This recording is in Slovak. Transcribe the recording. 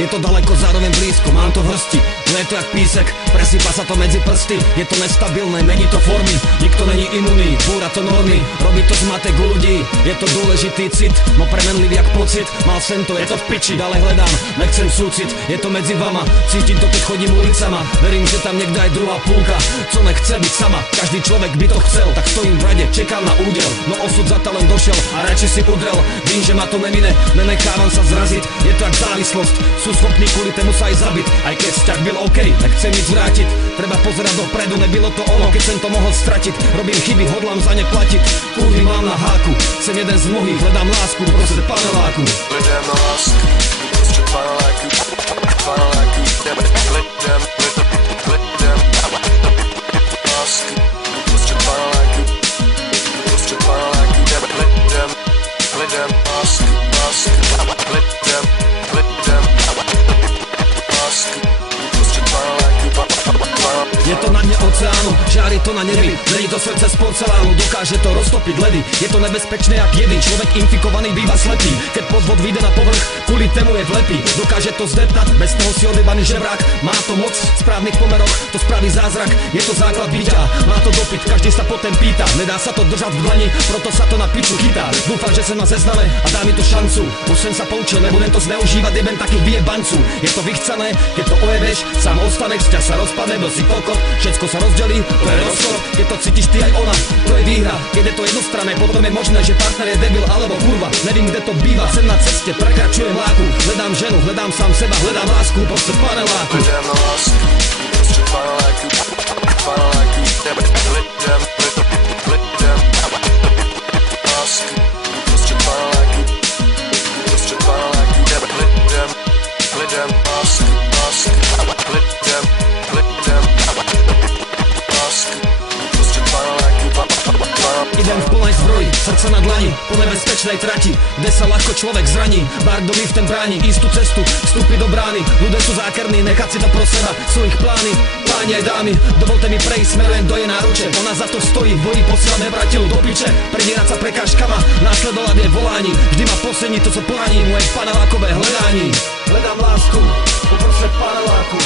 Je to daleko, zároveň blízko, mám to v hrsti. No je to jak písek, presýpa sa to medzi prsty. Je to nestabilné, mení to formy. Nikto není imunný, búra to normy. Robí to zmatek u ľudí, je to dôležitý cit. No premenlivý jak pocit, mal sem to, je to v piči. Dále hledám, nechcem súcit, je to medzi vama. Cítim to, keď chodím ulicama. Verím, že tam niekde aj druhá púlka, co nechce byť sama. Každý človek by to chcel, tak stojím v rade, čekám na údel. No osud za talent došiel a radšej si udrel. Vím, že ma to nemine, nenechávam sa zraziť. Je to jak závislosť, sú schopní kvôli tému sa aj zabiť. Aj keď vzťah byl OK, nechcem nič vrátiť. Treba pozerať dopredu, nebylo to ono, keď som to mohol stratiť. Robím chyby, hodlám za ne platiť. Kurvy mám na háku, som jeden z mnohých, hledám lásku, proste paneláku. Hledám lásku, proste paneláku, paneláku, hledám lásku, proste paneláku, proste paneláku, hledám lásku, lásku, hledám lásku, proste paneláku, je to na dne oceánu, žári to na nebi. Není to srdce z porcelánu, dokáže to roztopiť ledy. Je to nebezpečné jak jedy, človek infikovaný býva slepý. Keď podvod vyjde na povrch, kvôli tému je vlepý. Dokáže to zdeptať, bez toho si odebaný žebrák. Má to moc v správnych pomeroch, to spraví zázrak. Je to základ byťa, má to dopyt, každý sa potom pýta. Nedá sa to držať v dlani, proto sa to na piču chytá. Dúfam, že som na zezname a dá mi to šancu. Už som sa poučil, nebudem to zneužívať, jeben takých vyjebancu. Je to vychcané, keď to ojebeš, sám ostaneš, vzťah sa rozpadne, byl si kokot, všetko sa rozdelí, to je rozchod. Keď to cítiš ty aj ona, to je výhra. Keď je to jednostranné, potom je možné, že partner je debil alebo kurva. Nevím, kde to býva, sem na ceste, prekračujem láku. Hledám ženu, hledám sám seba, hledám lásku, proste paneláku. hledám lásku, proste paneláku, paneláku, hledám lásku, proste paneláku, proste paneláku, hledám lásku, lásku, hledám lásku, proste paneláku, Idem v plnej zbroji, srdce na dlani, po nebezpečnej trati, kde sa ľahko človek zraní. Bar, kto mi v ten bráni, istú cestu, vstúpi do brány. Ľudia sú zákerní, nechať si to pro seba, sú ich plány. Páni aj dámy, dovolte mi prejsť, smerujem do jej náruče. Ona za to stojí, v boji posielame bratilov do piče. Predierať sa prekážkama, následovať jej volání. Vždy ma posilní to, co plání, moje panelákové hledání. Hledám lásku, uprostred paneláku.